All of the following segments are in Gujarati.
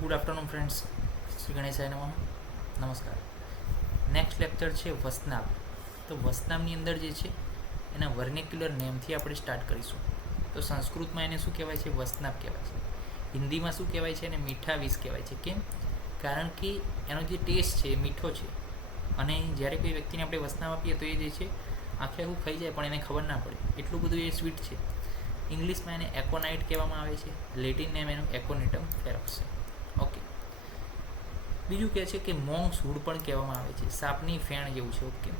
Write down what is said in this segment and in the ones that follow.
ગુડ આફ્ટરનૂન ફ્રેન્ડ્સ, શ્રી ગણેશાય નમઃ. નમસ્કાર. નેક્સ્ટ લેક્ચર છે વસનામ. તો વસનામની અંદર જે છે એના વર્નેક્યુલર નેમથી આપણે સ્ટાર્ટ કરીશું. તો સંસ્કૃતમાં એને શું કહેવાય છે? વસનામ કહેવાય છે. હિન્દીમાં શું કહેવાય છે? એને મીઠા વિષ કહેવાય છે. કેમ? કારણ કે એનો જે ટેસ્ટ છે એ મીઠો છે, અને જ્યારે કોઈ વ્યક્તિને આપણે વસનામ આપીએ તો એ જે છે આખે આખું ખાઈ જાય પણ એને ખબર ના પડે, એટલું બધું એ સ્વીટ છે. ઇંગ્લિશમાં એને એકોનાઇટ કહેવામાં આવે છે. લેટિન નેમ એનું એકોનિટમ ફેરક્સ છે. ઓકે. બીજું કહે છે કે મોંગ્સ હુડ પણ કહેવામાં આવે છે, સાપની ફેણ જેવું છે. ઓકે.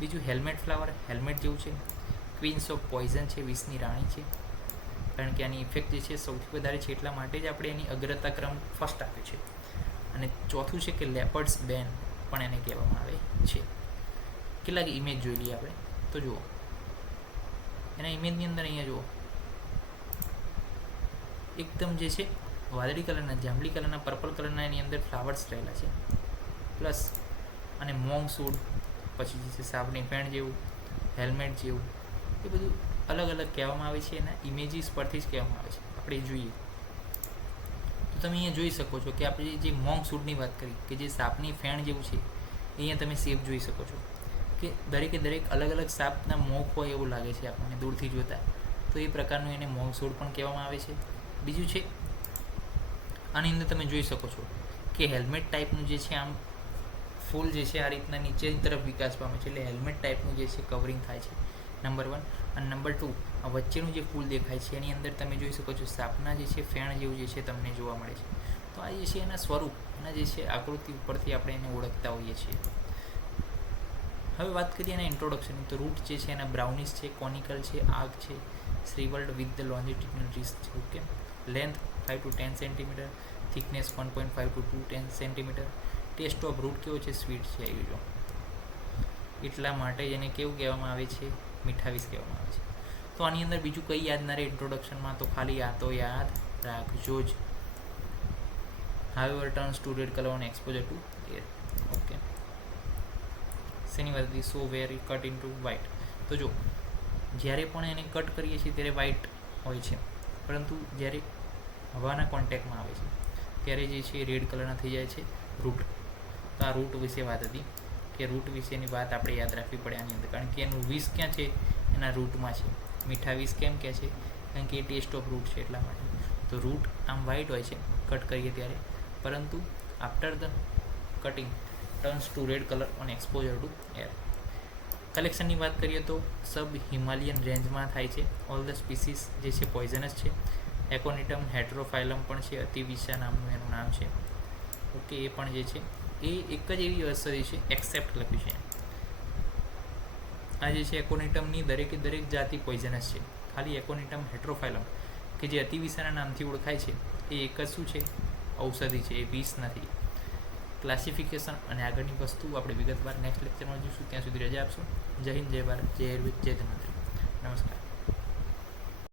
બીજું હેલ્મેટ ફ્લાવર, હેલ્મેટ જેવું છે. ક્વીન્સ ઓફ પોઈઝન છે, વિષની રાણી છે, કારણ કે આની ઇફેક્ટ જે છે સૌથી વધારે છે, એટલા માટે જ આપણે એની અગ્રતા ક્રમ ફર્સ્ટ આપ્યો છે. અને ચોથું છે કે લેપર્ડ્સ બેન પણ એને કહેવામાં આવે છે. કેટલાક ઇમેજ જોઈ લઈએ આપણે. તો જુઓ, એના ઇમેજની અંદર અહીંયા જુઓ, એકદમ જે છે વાદળી કલરના, જાંબલી કલરના, પર્પલ કલરના એની અંદર ફ્લાવર્સ રહેલા છે. પ્લસ અને મોંગ સૂડ, પછી જે છે સાપની ફેણ જેવું, હેલ્મેટ જેવું, એ બધું અલગ અલગ કહેવામાં આવે છે. એના ઇમેજીસ પરથી જ કહેવામાં આવે છે. આપણે જોઈએ તો તમે અહીંયા જોઈ શકો છો કે આપણે જે મોંગ સૂડની વાત કરી, કે જે સાપની ફેણ જેવું છે, અહીંયા તમે શેપ જોઈ શકો છો કે દરેકે દરેક અલગ અલગ સાપના મોંખ હોય એવું લાગે છે આપણને દૂરથી જોતા. તો એ પ્રકારનું એને મોંગ સૂડ પણ કહેવામાં આવે છે. બીજું છે, આની અંદર તમે જોઈ શકો છો કે હેલ્મેટ ટાઈપનું જે છે આમ ફૂલ જે છે આ રીતના નીચેની તરફ વિકાસ પામે છે, એટલે હેલ્મેટ ટાઈપનું જે છે કવરિંગ થાય છે, નંબર 1. અને નંબર 2, આ વચ્ચેનું જે ફૂલ દેખાય છે એની અંદર તમે જોઈ શકો છો સાપના જે છે ફેણ જેવું જે છે તમને જોવા મળે છે. તો આ જે છે એના સ્વરૂપ, એના જે છે આકૃતિ ઉપરથી આપણે એને ઓળખતા હોઈએ છીએ. હવે વાત કરીએ એના ઇન્ટ્રોડક્શનની. તો રૂટ જે છે એના બ્રાઉનિશ છે, કોનિકલ છે, આગ છે, shrivelled with the longitudinal risk છે. Okay. Length 5 to 10 centimetre, thickness 1.5 to 2 centimetre. Taste of root કેવો છે? સ્વીટ છે. આવી જો, એટલા માટે એને કેવું કહેવામાં આવે છે? મીઠાવીસ કહેવામાં આવે છે. તો આની અંદર બીજું કંઈ યાદ ના રહે ઇન્ટ્રોડક્શનમાં, તો ખાલી આ તો યાદ રાખજો જ. However turns to red colour on exposure to air. Okay. શેની વાત હતી? So very cut in to white. તો જો, જ્યારે પણ એને કટ કરીએ છીએ ત્યારે વ્હાઇટ હોય છે, પરંતુ જ્યારે હવાના કોન્ટેક્ટમાં આવે છે ત્યારે જે છે રેડ કલરના થઈ જાય છે રૂટ. તો આ રૂટ વિશે વાત હતી, કે રૂટ વિશેની વાત આપણે યાદ રાખવી પડે આની અંદર, કારણ કે એનું વિષ ક્યાં છે? એના રૂટમાં છે. મીઠા વિષ કેમ કહે છે? કારણ કે એ ટેસ્ટ ઓફ રૂટ છે, એટલા માટે. તો રૂટ આમ વ્હાઇટ હોય છે કટ કરીએ ત્યારે, પરંતુ after the cutting turns to red colour on exposure to air. કલેક્શનની વાત કરીએ તો સબ હિમાલયન રેન્જમાં થાય છે. ઓલ ધ સ્પીસીસ જે છે પોઈઝનસ છે. એકોનિટમ હેટ્રોફાઇલમ પણ છે, અતિવિશા નામનું એનું નામ છે. ઓકે. એ પણ જે છે એ એક જ એવી વસ્તુ છે, એક્સેપ્ટ લખ્યું છે. આ જે છે એકોનિટમની દરેકે દરેક જાતિ પોઈઝનસ છે. ખાલી એકોનિટમ હેટ્રોફાઇલમ કે જે અતિવિશાના નામથી ઓળખાય છે એ એક જ શું છે? ઔષધિ છે, એ વિષ નથી. ક્લાસિફિકેશન અને આગળની વસ્તુ આપણે વિગતવાર નેક્સ્ટ લેક્ચરમાં જોઈશું. ત્યાં સુધી રજા આપશો. જય હિન્દ, જય ભારત, જય આયુર્વેદ, જય ધન્વંતરી. નમસ્કાર.